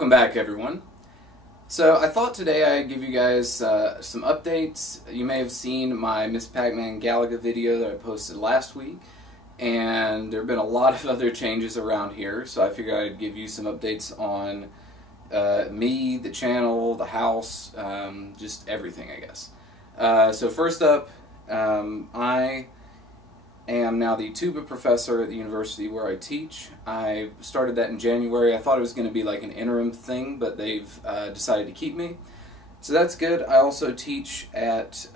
Welcome back, everyone. So I thought today I'd give you guys some updates. You may have seen my Miss Pac-Man Galaga video that I posted last week, and there have been a lot of other changes around here, so I figured I'd give you some updates on me, the channel, the house, just everything, I guess. So first up, I am now the tuba professor at the university where I teach. I started that in January. I thought it was going to be like an interim thing, but they've decided to keep me. So that's good. I also teach at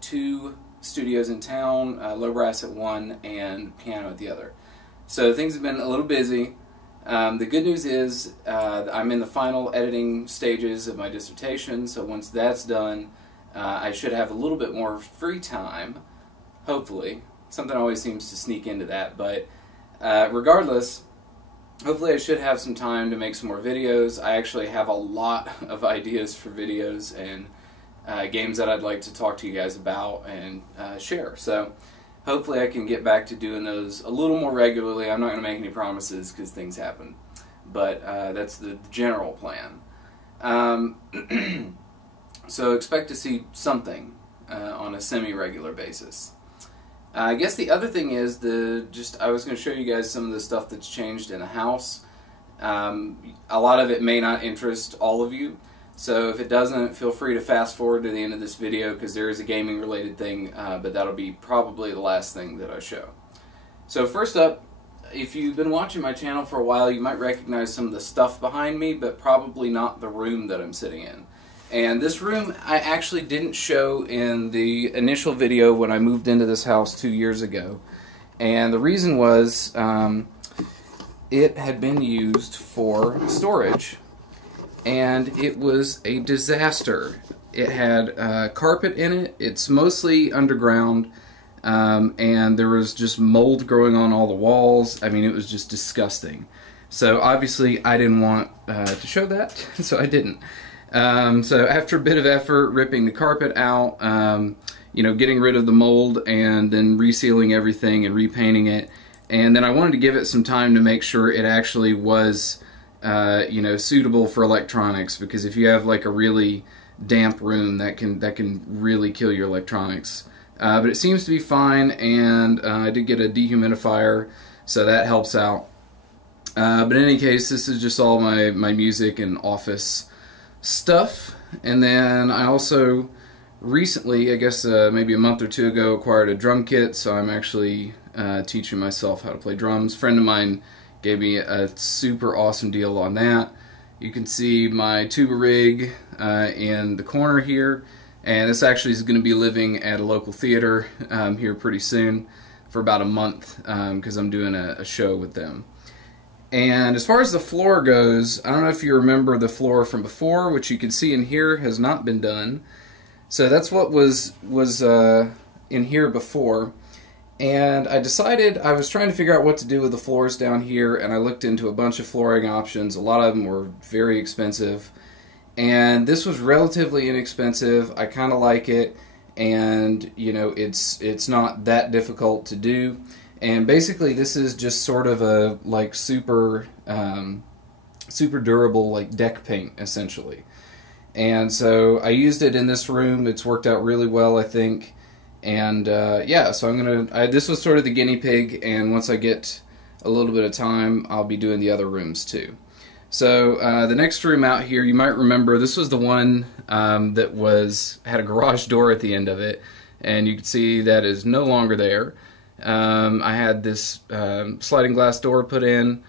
two studios in town, low brass at one and piano at the other. So things have been a little busy. The good news is I'm in the final editing stages of my dissertation, so once that's done, I should have a little bit more free time, hopefully. Something always seems to sneak into that, but regardless, hopefully I should have some time to make some more videos. I actually have a lot of ideas for videos and games that I'd like to talk to you guys about and share. So hopefully I can get back to doing those a little more regularly. I'm not going to make any promises because things happen, but that's the general plan. So expect to see something on a semi-regular basis. I guess the other thing is I was going to show you guys some of the stuff that's changed in the house. A lot of it may not interest all of you, so if it doesn't, feel free to fast forward to the end of this video because there is a gaming related thing, but that'll be probably the last thing that I show. So first up, if you've been watching my channel for a while, you might recognize some of the stuff behind me, but probably not the room that I'm sitting in. And this room I actually didn't show in the initial video when I moved into this house 2 years ago. And the reason was it had been used for storage, and it was a disaster. It had carpet in it. It's mostly underground, and there was just mold growing on all the walls. I mean, it was just disgusting. So obviously I didn't want to show that, so I didn't. So after a bit of effort, ripping the carpet out, you know, getting rid of the mold, and then resealing everything and repainting it, and then I wanted to give it some time to make sure it actually was, you know, suitable for electronics, because if you have like a really damp room, that can really kill your electronics. But it seems to be fine, and I did get a dehumidifier, so that helps out. But in any case, this is just all my music and office stuff. And then I also recently, I guess maybe a month or two ago, acquired a drum kit, so I'm actually teaching myself how to play drums. A friend of mine gave me a super awesome deal on that. You can see my tuba rig in the corner here, and this actually is going to be living at a local theater here pretty soon for about a month because I'm doing a show with them. And as far as the floor goes, I don't know if you remember the floor from before, which you can see in here has not been done. So that's what was in here before. And I decided, I was trying to figure out what to do with the floors down here, and I looked into a bunch of flooring options. A lot of them were very expensive. And this was relatively inexpensive. I kind of like it, and you know, it's not that difficult to do. And basically this is just sort of a like super durable like deck paint essentially. And so I used it in this room. It's worked out really well, I think. And yeah, so this was sort of the guinea pig, and once I get a little bit of time, I'll be doing the other rooms too. So the next room out here, you might remember this was the one that had a garage door at the end of it, and you can see that is no longer there. I had this sliding glass door put in.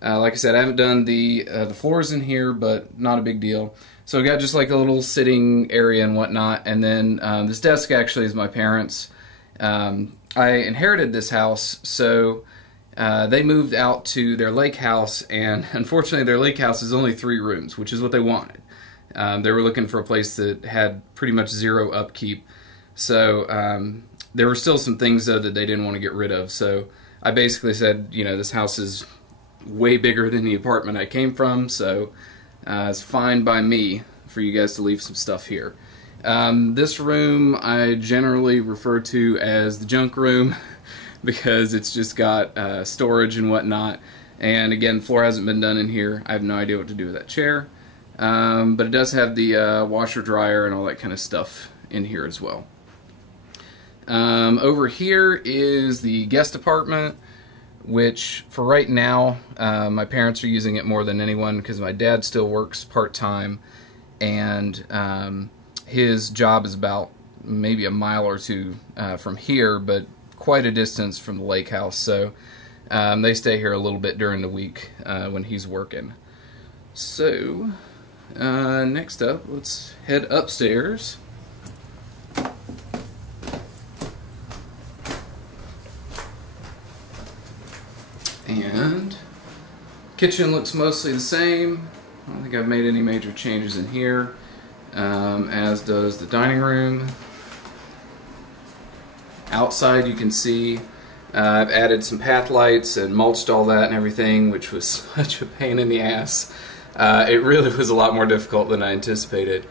Like I said, I haven't done the floors in here, but not a big deal. So we got just like a little sitting area and whatnot, and then this desk actually is my parents'. I inherited this house, so they moved out to their lake house, and unfortunately their lake house is only 3 rooms, which is what they wanted. They were looking for a place that had pretty much zero upkeep, so there were still some things though that they didn't want to get rid of. So I basically said, you know, this house is way bigger than the apartment I came from, so it's fine by me for you guys to leave some stuff here. This room I generally refer to as the junk room because it's just got storage and whatnot. And again, floor hasn't been done in here. I have no idea what to do with that chair. But it does have the washer dryer and all that kind of stuff in here as well. Over here is the guest apartment, which for right now, my parents are using it more than anyone because my dad still works part-time, and his job is about maybe a mile or two from here, but quite a distance from the lake house, so they stay here a little bit during the week when he's working. So next up, let's head upstairs. And kitchen looks mostly the same. I don't think I've made any major changes in here, as does the dining room. Outside you can see I've added some path lights and mulched all that and everything, which was such a pain in the ass. It really was a lot more difficult than I anticipated.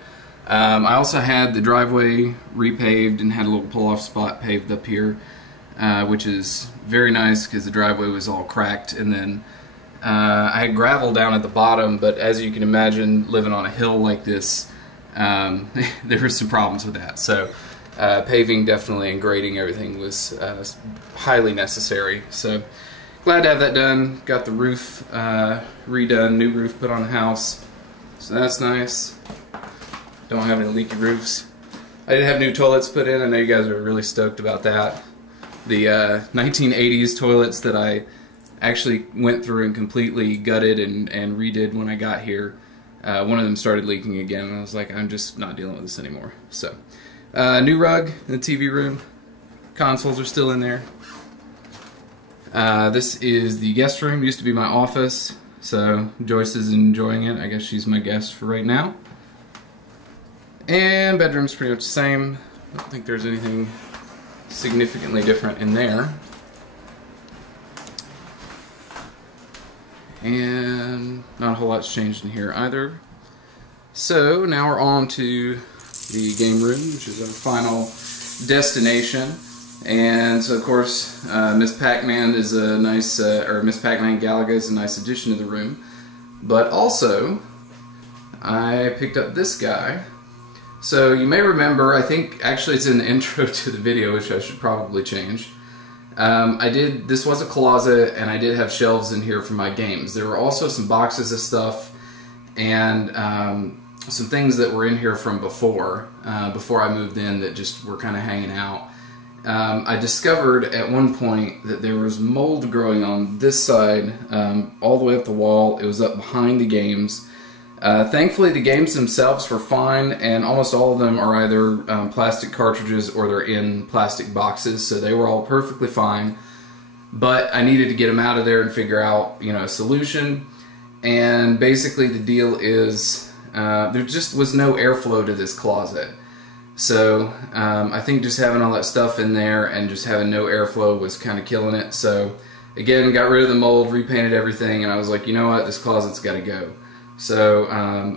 I also had the driveway repaved and had a little pull-off spot paved up here, which is very nice because the driveway was all cracked. And then I had gravel down at the bottom, but as you can imagine, living on a hill like this, there were some problems with that. So paving definitely and grading everything was highly necessary. So glad to have that done. Got the roof redone, new roof put on the house, so that's nice. Don't have any leaky roofs. I did have new toilets put in. I know you guys are really stoked about that. The 1980s toilets that I actually went through and completely gutted and redid when I got here, one of them started leaking again, and I was like, I'm just not dealing with this anymore. So new rug in the TV room. Consoles are still in there. This is the guest room. Used to be my office, so Joyce is enjoying it. I guess she's my guest for right now. And bedroom's pretty much the same. I don't think there's anything significantly different in there. And not a whole lot's changed in here either. So now we're on to the game room, which is our final destination. And so of course Miss Pac-Man is a nice, or Miss Pac-Man Galaga is a nice addition to the room. But also I picked up this guy. So you may remember, I think actually it's in the intro to the video, which I should probably change. This was a closet, and I did have shelves in here for my games. There were also some boxes of stuff and some things that were in here from before I moved in that just were kind of hanging out. I discovered at one point that there was mold growing on this side all the way up the wall. It was up behind the games. Thankfully the games themselves were fine, and almost all of them are either plastic cartridges or they're in plastic boxes, so they were all perfectly fine. But I needed to get them out of there and figure out, you know, a solution. And basically the deal is there just was no airflow to this closet. So I think just having all that stuff in there and just having no airflow was kind of killing it. So again, got rid of the mold, repainted everything, and I was like, you know what, this closet's got to go. So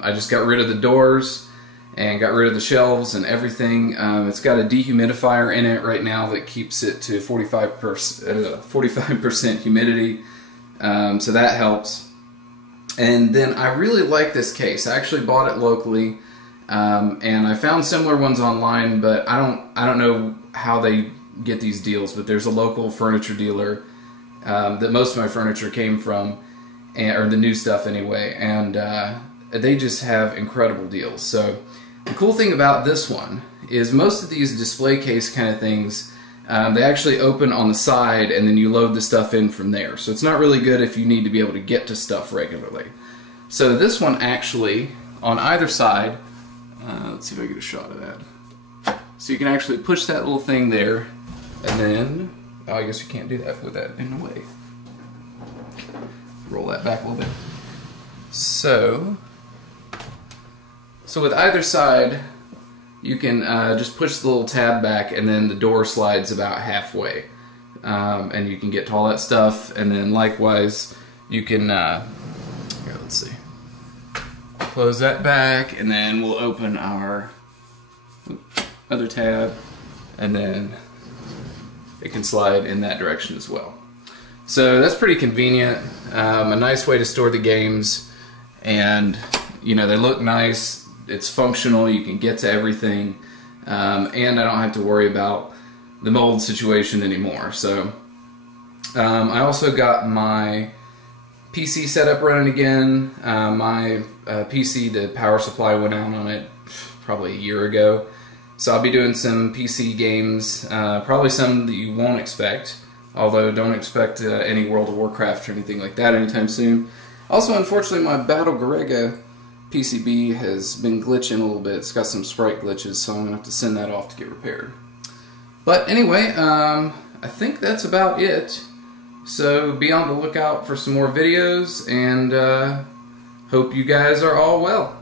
I just got rid of the doors and got rid of the shelves and everything. It's got a dehumidifier in it right now that keeps it to 45% humidity, so that helps. And then I really like this case. I actually bought it locally, and I found similar ones online, but I don't know how they get these deals. But there's a local furniture dealer that most of my furniture came from, or the new stuff anyway, and they just have incredible deals. So the cool thing about this one is most of these display case kind of things, they actually open on the side and then you load the stuff in from there. So it's not really good if you need to be able to get to stuff regularly. So this one actually, on either side, let's see if I get a shot of that. So you can actually push that little thing there, and then, oh, I guess you can't do that with that in the way. Roll that back a little bit. So with either side, you can just push the little tab back, and then the door slides about halfway, and you can get to all that stuff. And then likewise, you can here, let's see, close that back, and then we'll open our other tab, and then it can slide in that direction as well. So that's pretty convenient. A nice way to store the games, and you know, they look nice. It's functional. You can get to everything, and I don't have to worry about the mold situation anymore. So I also got my PC setup running again. My PC, the power supply went out on it probably a year ago. So I'll be doing some PC games, probably some that you won't expect, although don't expect any World of Warcraft or anything like that anytime soon. Also, unfortunately, my Battle Garega PCB has been glitching a little bit. It's got some sprite glitches, so I'm going to have to send that off to get repaired. But anyway, I think that's about it. So be on the lookout for some more videos, and hope you guys are all well.